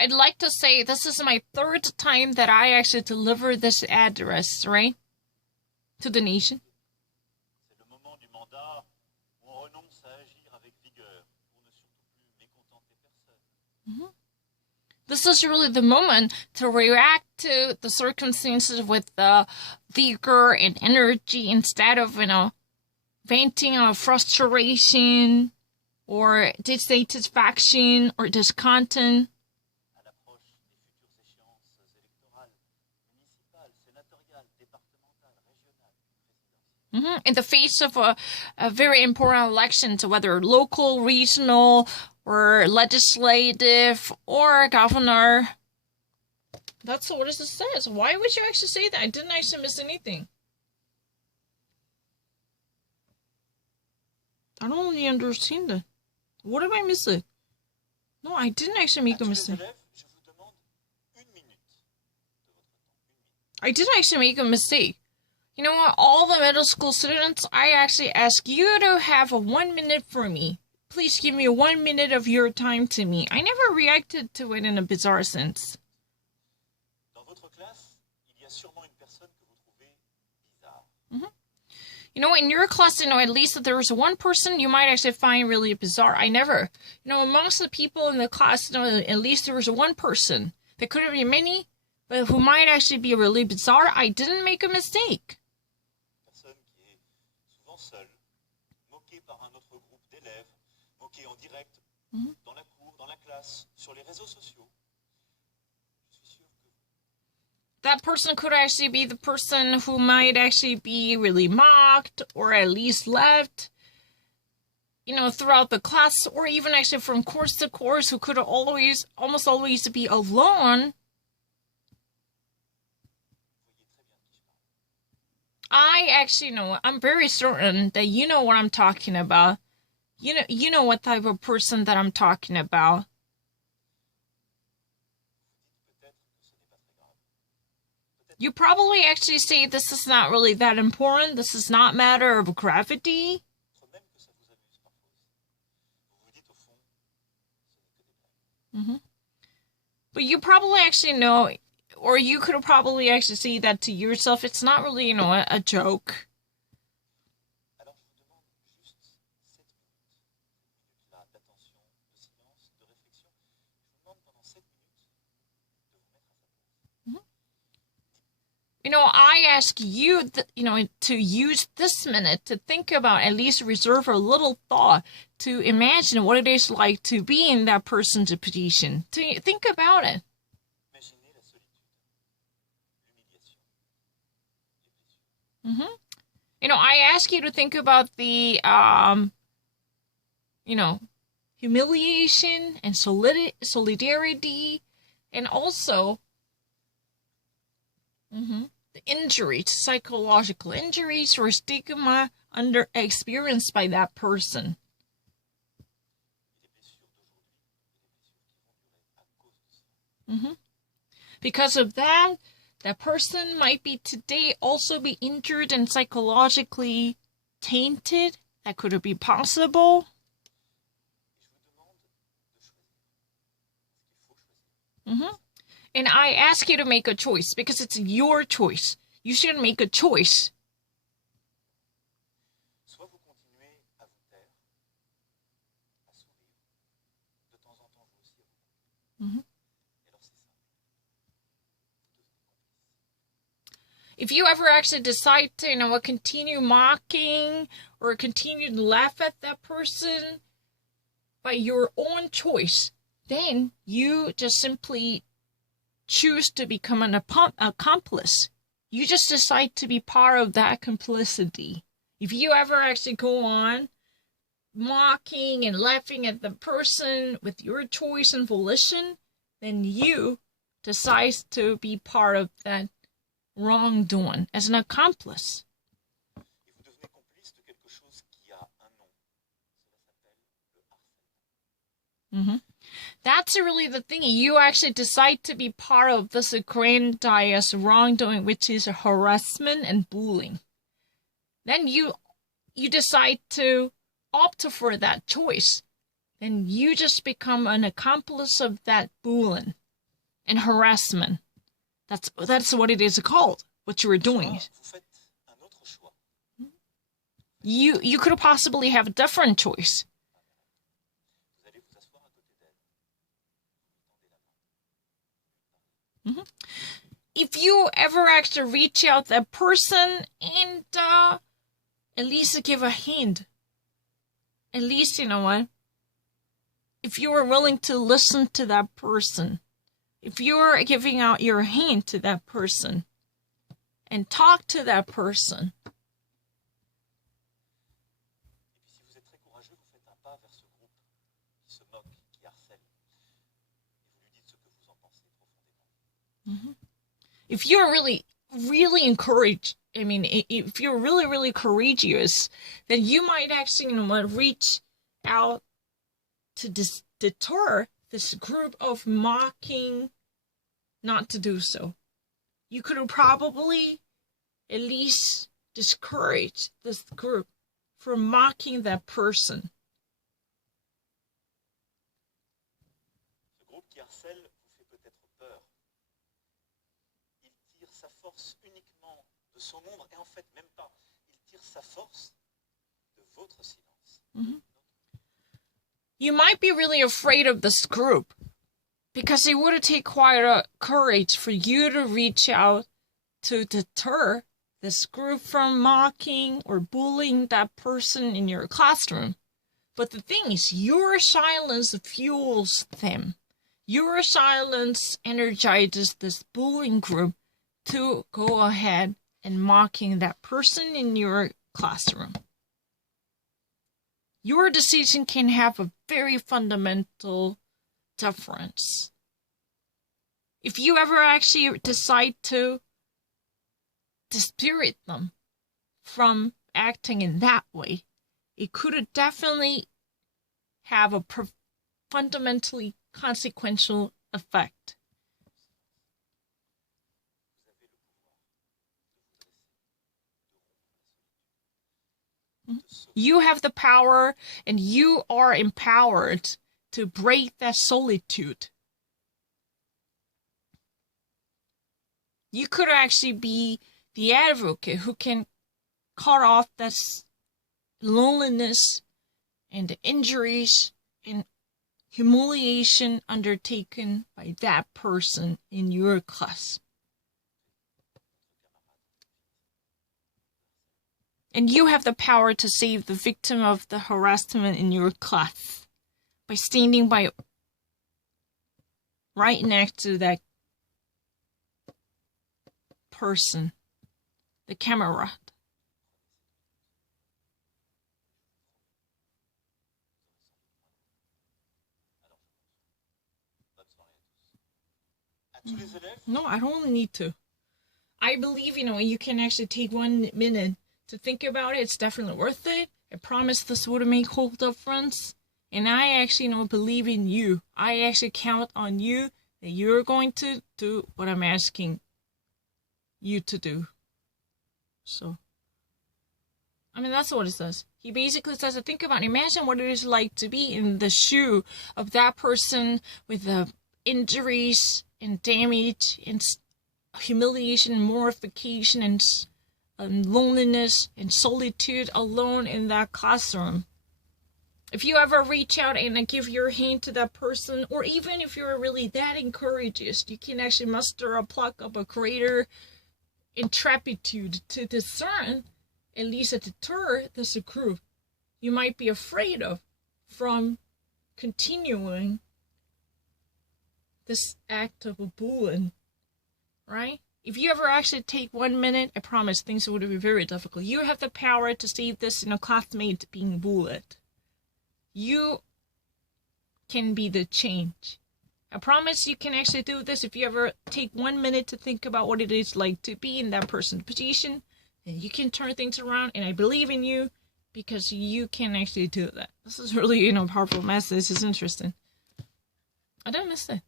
I'd like to say this is my third time that I actually deliver this address, right? To the nation. C'est le moment du mandat où on renonce à agir avec vigueur pour ne surtout plus mécontenter personne. This is really the moment to react to the circumstances with vigor and energy instead of, venting out frustration or dissatisfaction or discontent. À l'approche des futures échéances électorales, municipales, sénatoriales, départementales, régionales, présidentielles. In the face of a very important elections, whether local, regional, or legislative, or governor. That's what it says. Why would you actually say that? I didn't actually miss anything. I don't really understand it. What am I missing? No, I didn't actually make a mistake. Je vous demande une minute de votre temps. I didn't actually make a mistake. You know what? All the middle school students, I actually ask you to have a 1 minute for me. Please give me 1 minute of your time to me. I never reacted to it in a bizarre sense. Dans votre classe, il y a sûrement une personne que vous trouvez bizarre. In your class, at least that there was one person you might actually find really bizarre. I never, amongst the people in the class, at least there was one person. There could have been many, but who might actually be really bizarre. I didn't make a mistake. Personne qui est souvent seule, moquée par un autre groupe d'élèves, moquée en direct, dans la cour, dans la classe, sur les réseaux sociaux. Je suis sûr que That person could actually be the person who might actually be really mocked or at least left, throughout the class or even actually from course to course, who could almost always be alone. I actually know. I'm very certain that you know what I'm talking about. You know what type of person that I'm talking about. You probably actually say this is not really that important. This is not matter of gravity. même que ça vous amuse parfois aussi. Vous vous dites au fond, ce n'est que des blagues. But you probably actually know, or you could probably actually say that to yourself. It's not really, a joke. Alors je vous demande juste 7 minutes. Là, d'attention, de silence, de réflexion. Je vous demande pendant 7 minutes de vous mettre à sa place. I ask you, to use this minute to think about, at least reserve a little thought to imagine what it is like to be in that person's position. To think about it. Imaginez la solitude, l'humiliation, les blessures. I ask you to think about the, humiliation and solidarity, and also, the injuries, psychological injuries or stigma experienced by that person. Because of that, that person might be today also be injured and psychologically tainted. That could be possible. And I ask you to make a choice because it's your choice. You should make a choice. Soit vous continuez à vous taire, à sourire, de temps en temps vous aussi à vous moquer. Et alors c'est simple. Vous devenez complice. If you ever actually decide to, continue mocking or continue to laugh at that person by your own choice, then you just simply choose to become an accomplice. You just decide to be part of that complicity. If you ever actually go on mocking and laughing at the person with your choice and volition, then you decide to be part of that wrongdoing as an accomplice. Et vous devenez complice de quelque chose qui a un nom. Cela s'appelle le harcèlement. That's really the thing. You actually decide to be part of this grandiose wrongdoing, which is harassment and bullying. Then you decide to opt for that choice. Then you just become an accomplice of that bullying. and harassment. That's what it is called, what you were doing. Vous faites un autre choix. You could possibly have a different choice. Vous allez vous asseoir à côté d'elle. Vous lui tendez la main. If you ever actually reach out that person and at least give a hint, at least, you know what, if you are willing to listen to that person, if you're giving out your hand to that person and talk to that person. Et puis si vous êtes très courageux, vous faites un pas vers ce groupe qui se moque, qui harcèle. Et vous lui dites ce que vous en pensez profondément. If you're really, really encouraged, I mean, if you're really, really courageous, then you might actually, you know, reach out to deter this group of mocking not to do so. You could probably at least discourage this group from mocking that person. Ce groupe qui harcèle vous fait peut-être peur. Il tire sa force uniquement de son ombre et en fait même pas. Il tire sa force de votre silence. You might be really afraid of this group because it would take quite a courage for you to reach out to deter this group from mocking or bullying that person in your classroom. But the thing is, your silence fuels them. Your silence energizes this bullying group to go ahead and mocking that person in your classroom. Your decision can have a very fundamental difference. If you ever actually decide to dispirit them from acting in that way, it could definitely have a fundamentally consequential effect. You have the power and you are empowered to break that solitude. You could actually be the advocate who can cut off that loneliness and the injuries and humiliation undertaken by that person in your class. And you have the power to save the victim of the harassment in your class by standing by right next to that person, the camarade. À tous les élèves, No, I don't need to. I believe, you can actually take 1 minute to think about it. It's definitely worth it. I promise this would make all difference. And I actually, believe in you. I actually count on you that you're going to do what I'm asking you to do. So, that's what it says. He basically says, think about it. Imagine what it is like to be in the shoe of that person with the injuries and damage and humiliation and mortification and loneliness and solitude alone in that classroom. If you ever reach out and give your hand to that person, or even if you're really that encouraged, you can actually muster a pluck of a greater intrepiditude to discern, at least a deter this group you might be afraid of from continuing this act of bullying, right? If you ever actually take 1 minute, I promise things would be very difficult. You have the power to save this classmate being bullied. You can be the change. I promise you can actually do this if you ever take 1 minute to think about what it is like to be in that person's position. And you can turn things around, and I believe in you because you can actually do that. This is really, powerful message. It's interesting. I don't miss it.